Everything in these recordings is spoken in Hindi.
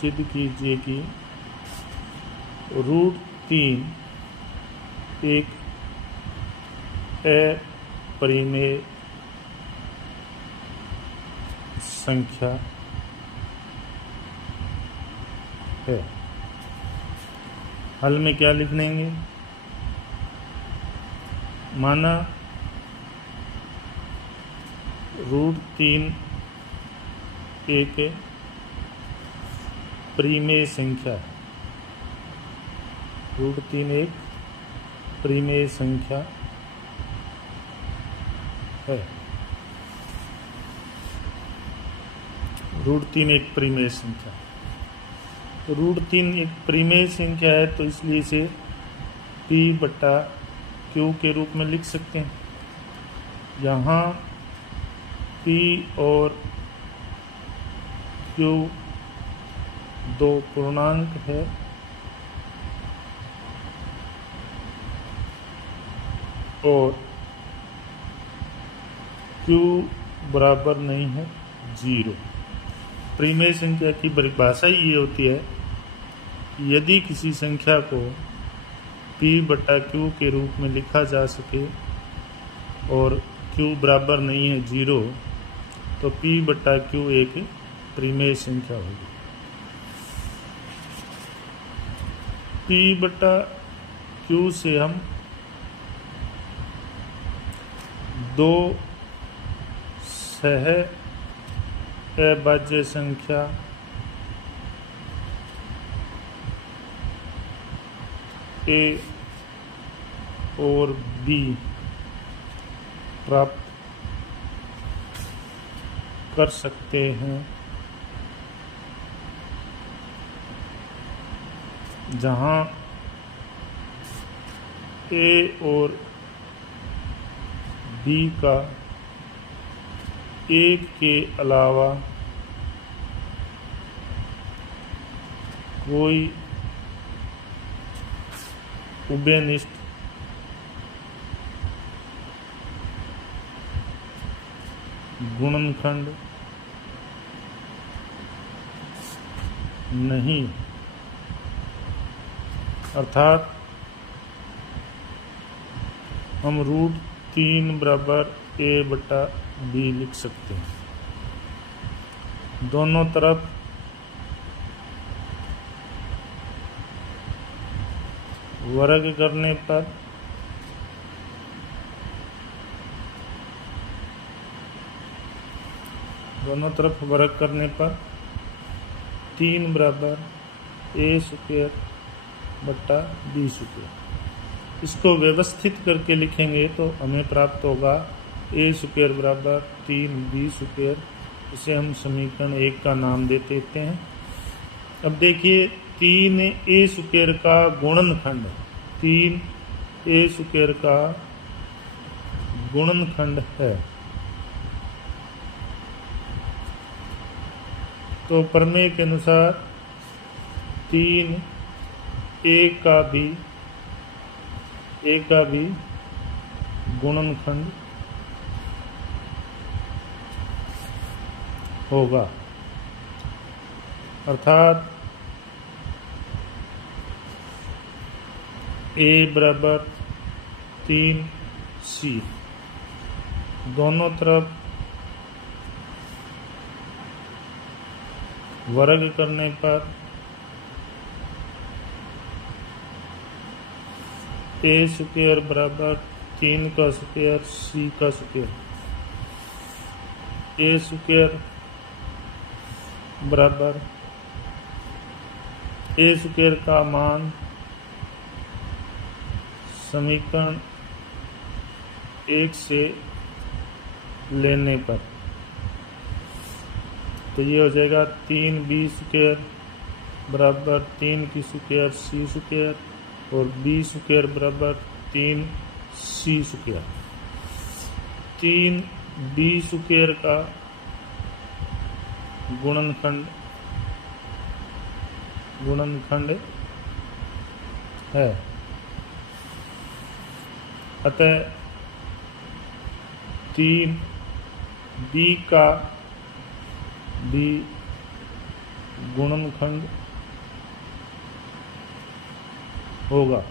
सिद्ध कीजिए कि √3 एक अपरिमेय संख्या है। हल में क्या लिख लेंगे? माना √3 एक परिमेय संख्या है। √3 एक परिमेय संख्या है। √3 एक परिमेय संख्या। तो √3 एक परिमेय संख्या है, तो इसलिए इसे P/Q के रूप में लिख सकते हैं। यहाँ P और Q दो पूर्णांक है और Q बराबर नहीं है 0। परिमेय संख्या की परिभाषा ये होती है कि यदि किसी संख्या को P/Q के रूप में लिखा जा सके और Q बराबर नहीं है 0, तो P/Q एक परिमेय संख्या होगी। P/Q से हम दो सह अभाज्य संख्या A और B प्राप्त कर सकते हैं, जहां A और B का एक के अलावा कोई उभयनिष्ठ गुणनखंड नहीं, अर्थात हम √3 बराबर A/B लिख सकते हैं। दोनों तरफ वर्ग करने पर दोनों तरफ वर्ग करने पर 3 बराबर A²/B²। इसको व्यवस्थित करके लिखेंगे तो हमें प्राप्त होगा A² बराबर 3B²। इसे हम समीकरण 1 का नाम दे देते हैं। अब देखिए 3A² का गुणनखंड, 3A² का गुणनखंड है। तो प्रमेय के अनुसार 3A का भी गुणनखंड होगा, अर्थात A बराबर 3C। दोनों तरफ वर्ग करने पर A² बराबर 3 C²। A² बराबर A² का मान समीकरण 1 से लेने पर तो ये हो जाएगा 3B² बराबर 3C² और B² बराबर 3C²। 3B² का गुणनखंड है, अतः 3B का भी गुणनखंड होगा।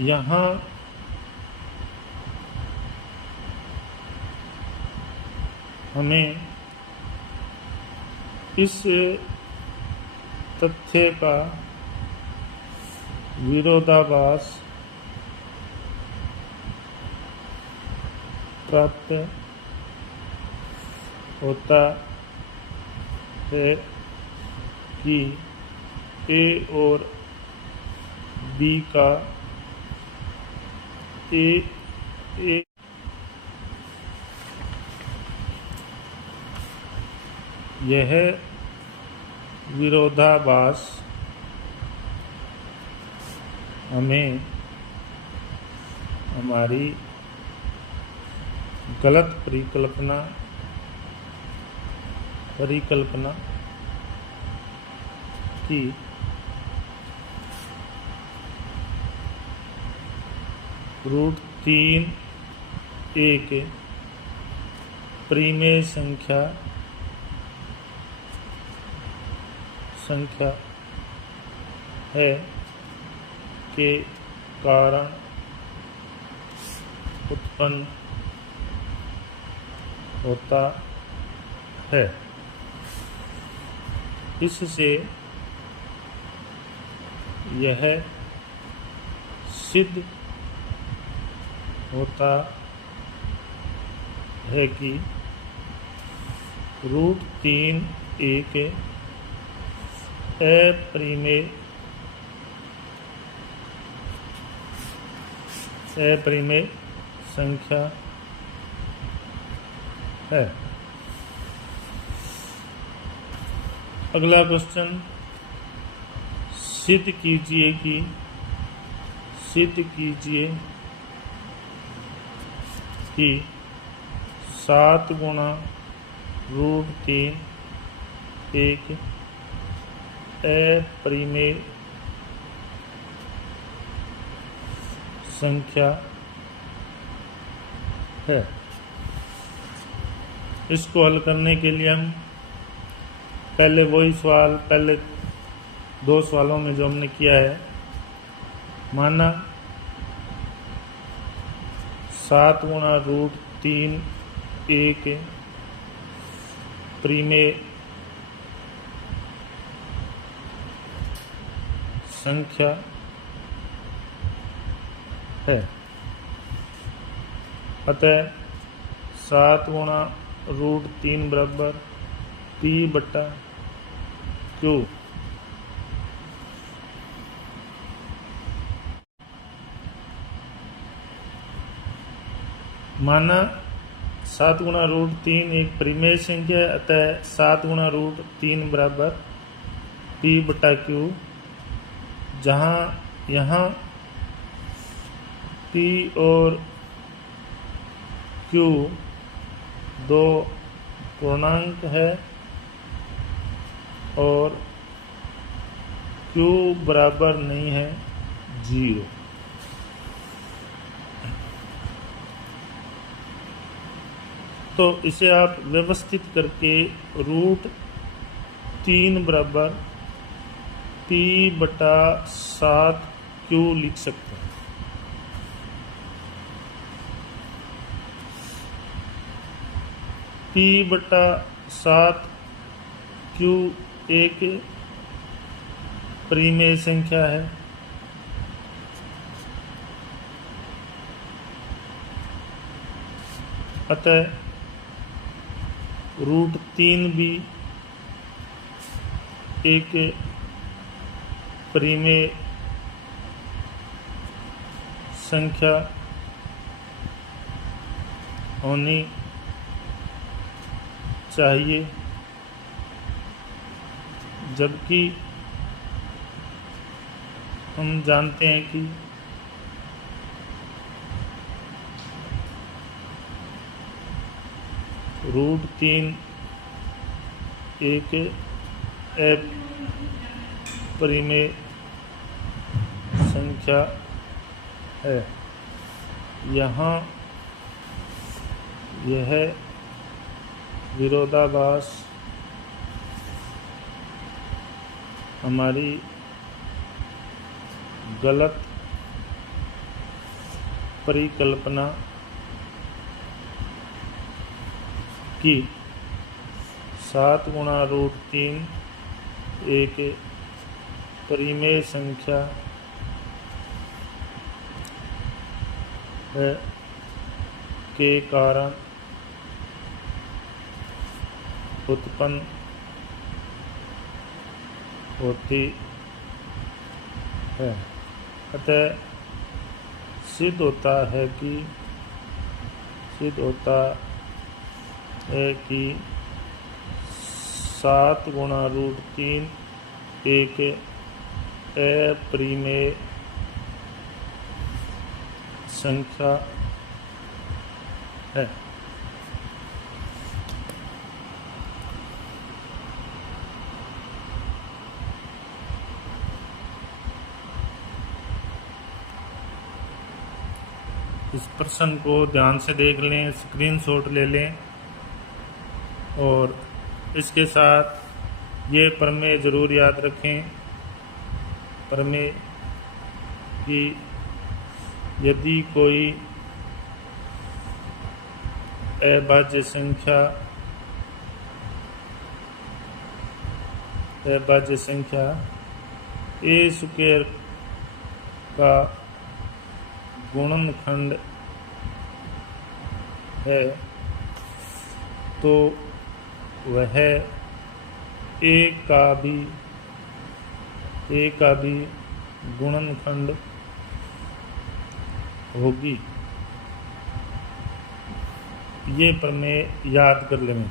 यहाँ हमें इस तथ्य का विरोधाभास प्राप्त होता है कि ए और बी का ए यह विरोधाभास हमें हमारी गलत परिकल्पना की √3 एक परिमेय संख्या है के कारण उत्पन्न होता है। इससे यह सिद्ध होता है कि √3 एक अपरिमेय संख्या है। अगला क्वेश्चन, सिद्ध कीजिए कि 7 गुणा √3 एक अपरिमेय संख्या है। इसको हल करने के लिए हम पहले वही सवाल, पहले 2 सवालों में जो हमने किया है, माना 7 गुणा √3 एक परिमेय संख्या है, अतः 7 गुणा √3 बराबर P/Q। माना 7 गुणा √3 एक परिमेय संख्या है, अतः 7 गुणा √3 बराबर P/Q, जहाँ यहाँ P और Q 2 पूर्णांक है और Q बराबर नहीं है 0। तो इसे आप व्यवस्थित करके √3 बराबर P/7Q लिख सकते हैं। P/7Q एक परिमेय संख्या है, अतः √3 भी एक परिमेय संख्या होनी चाहिए, जबकि हम जानते हैं कि √3 एक अपरिमेय संख्या है। यहाँ यह विरोधाभास हमारी गलत परिकल्पना की 7 गुणा रूट 3 एक परिमेय संख्या है के कारण उत्पन्न होती है। अतः सिद्ध होता है कि 7 गुणा रूट 3 एक अपरिमेय संख्या है। इस प्रश्न को ध्यान से देख लें, स्क्रीनशॉट ले लें और इसके साथ ये प्रमेय जरूर याद रखें। प्रमेय कि यदि कोई अभाज्य संख्या ए स्क्वायर का गुणनखंड है तो वह ए का भी गुणनखंड होगी। ये प्रमेय याद कर लें।